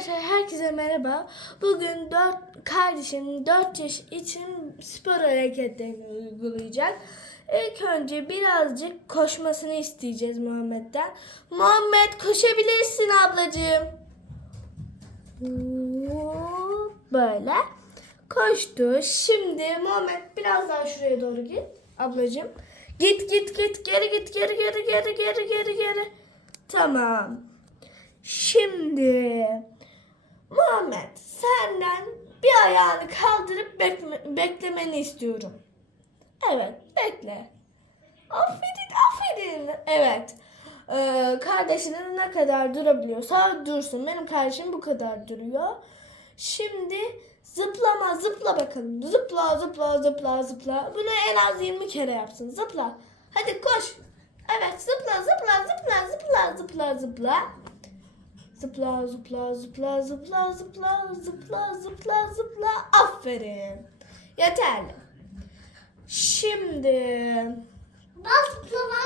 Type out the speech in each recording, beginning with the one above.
Arkadaşlar herkese merhaba. Bugün dört kardeşim 4 yaş için spor hareketlerini uygulayacak. İlk önce birazcık koşmasını isteyeceğiz Muhammed'den. Muhammed koşabilirsin ablacığım. Böyle. Koştu. Şimdi Muhammed biraz daha şuraya doğru git. Ablacığım. Git git git geri git geri geri geri geri geri geri. Tamam. Şimdi Muhammed senden bir ayağını kaldırıp bekme- beklemeni istiyorum. Evet bekle. Aferin aferin. Evet. Ee, kardeşinin ne kadar durabiliyorsa dursun. Benim kardeşim bu kadar duruyor. Şimdi zıplama zıpla bakalım. Zıpla zıpla zıpla zıpla. Bunu en az 20 kere yapsın. Zıpla. Hadi koş. Evet zıpla zıpla zıpla zıpla zıpla zıpla. Zıpla zıpla zıpla zıpla zıpla zıpla zıpla zıpla. Aferin. Yeterli. Şimdi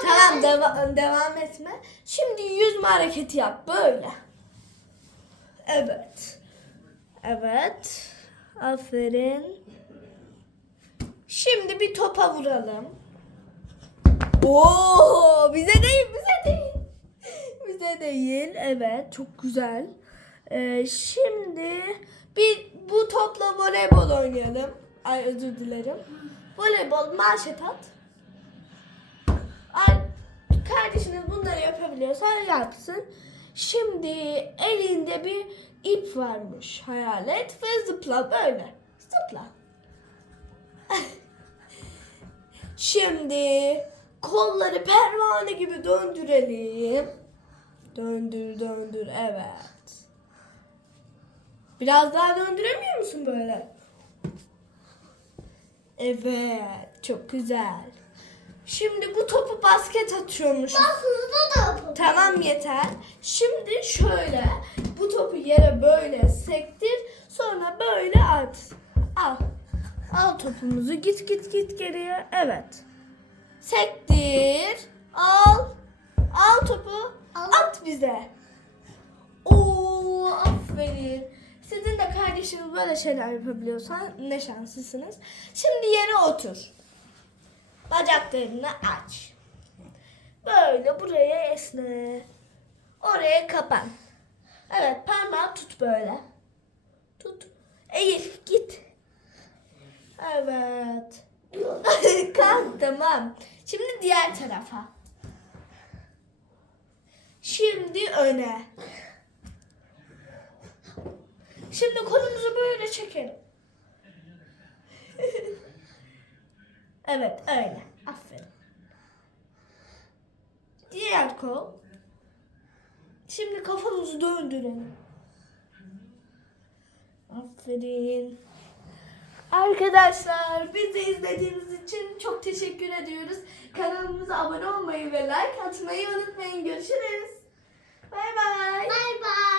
tamam deva- devam etme. Şimdi yüzme hareketi yap böyle. Evet. Evet. Aferin. Şimdi bir topa vuralım. Oo, bize değil, bize. Değil. Evet, çok güzel. Ee, şimdi bir bu topla voleybol oynayalım. Ay özür dilerim. Voleybol manşet at. Ay, kardeşiniz bunları yapabiliyorsa yapsın. Şimdi elinde bir ip varmış hayal et ve zıpla böyle. Zıpla. Şimdi kolları pervane gibi döndürelim. Döndür döndür evet. Biraz daha döndüremiyor musun böyle? Evet çok güzel. Şimdi bu topu basket atıyormuş. Hızlı da yaparım. Tamam yeter. Şimdi şöyle bu topu yere böyle sektir sonra böyle at. Al. Al topumuzu git git git geriye. Evet. Sektir. Al. Topu. Bize. Oo aferin. Sizin de kardeşiniz böyle şeyler yapabiliyorsa ne şanslısınız. Şimdi yere otur. Bacaklarını aç. Böyle buraya esne. Oraya kapan. Evet parmağı tut böyle. Tut. Eğil git. Evet. Kalk tamam. Şimdi diğer tarafa. Şimdi öne. Şimdi kolumuzu böyle çekelim. evet öyle. Aferin. Diğer kol. Şimdi kafamızı döndürelim. Aferin. Arkadaşlar bizi izlediğiniz için çok teşekkür ediyoruz. Kanalımıza abone olmayı ve like atmayı unutmayın. Görüşürüz. 拜拜。拜拜。